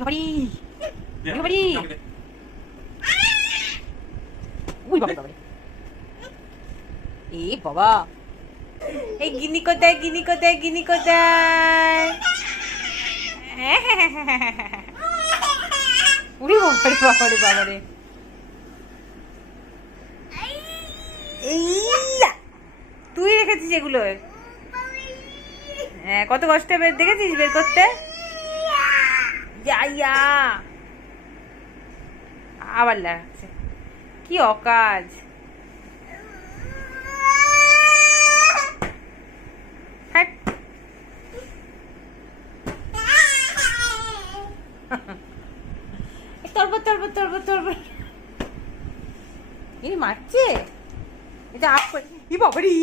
বাবারি বাবারি উই বাবা বাবা এ বাবা এই গিনি কোথায় গিনি কোথায় গিনি কোথায় উড়ি বাবারে বাবারে বাবারে তুই রেখেছিস এগুলো? হ্যাঁ, কত কষ্ট বের দেখেছিস বের করতে? আবার লাগছে, কি অকাজ। তরবর তরবর তরবর তরবর এই মারছে, এটা আপ করে বাবারি